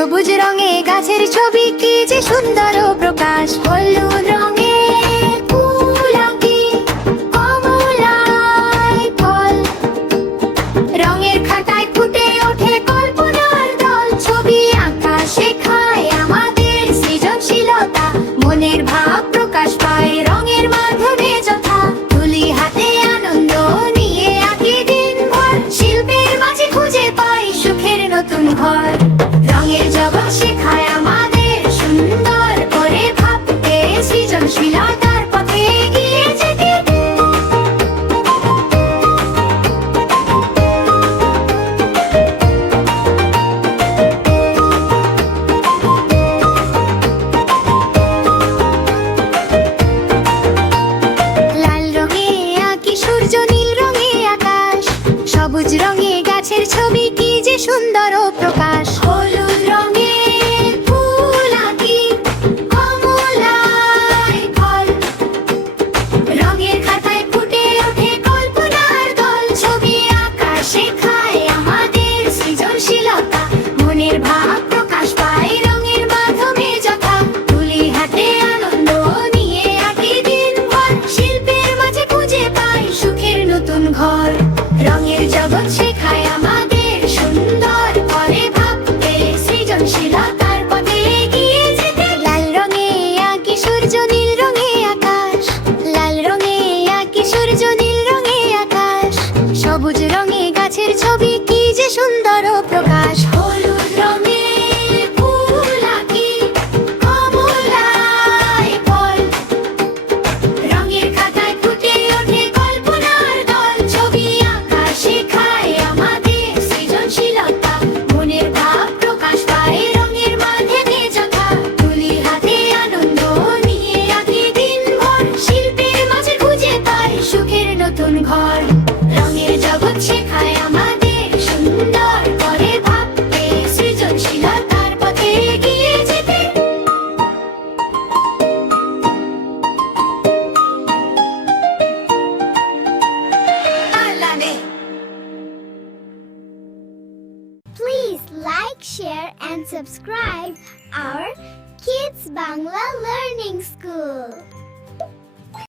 সবুজ রঙে গাছের ছবি কি যে সুন্দর প্রকাশ। হলুদ রঙে ফুল আঁকি, কমলায় ফল। রঙের খাতায় ফুটে ওঠে কল্পনার দল। ছবি আঁকা শেখায় আমাদের সৃজনশীলতা। মনের ভাব প্রকাশ পায় রঙের মাধ্যমে যথা। তুলি হাতে আনন্দ নিয়ে আঁকি দিনভর। শিল্পের মাঝে খুঁজে পাই সুখের নতুন ঘর। রঙের জগৎ শেখায় আমাদের সুন্দর করে ভাবতে, সৃজনশীলতার পথে এগিয়ে যেতে। লাল রঙে আঁকি সূর্য, নীল রঙে আকাশ। সবুজ রঙে গাছের ছবি কি যে সুন্দর প্রকাশ। হলুদ রঙে ফুল আঁকি, কমলায় ফল। রঙের খাতায় ফুটে ওঠে কল্পনার দল। ছবি আঁকা শেখায় আমাদের সৃজনশীলতা। মনের ভাব প্রকাশ পায় রঙের মাধ্যমে যথা। তুলি হাতে আনন্দ নিয়ে আঁকি দিনভর। শিল্পের মাঝে খুঁজে পাই সুখের নতুন ঘর। রঙের জগৎ শেখায় আমাদের সুন্দর করে ভাবতে, সৃজনশীলতার পথে এগিয়ে যেতে। লাল রঙে আঁকি সূর্য, নীল রঙে আকাশ। লাল রঙে আঁকি সূর্য, নীল রঙে আকাশ। সবুজ রঙে গাছের ছবি কি যে সুন্দর প্রকাশ। হলুদ রঙে ফুল আঁকি, কমলায় ফল। রঙের খাতায় ফুটে ওঠে কল্পনার দল। ছবি আঁকা শেখায় আমাদের সৃজনশীলতা। মনের ভাব প্রকাশ পায় রঙের মাধ্যমে যথা। তুলি হাতে আনন্দ নিয়ে আঁকি দিনভর। শিল্পের মাঝে খুঁজে পাই সুখের নতুন ঘর। রঙের জগৎ শেখায় আমাদের সুন্দর করে ভাবতে, সৃজনশীলতার পথে এগিয়ে যেতে। Please like, share and subscribe our Kids Bangla Learning School.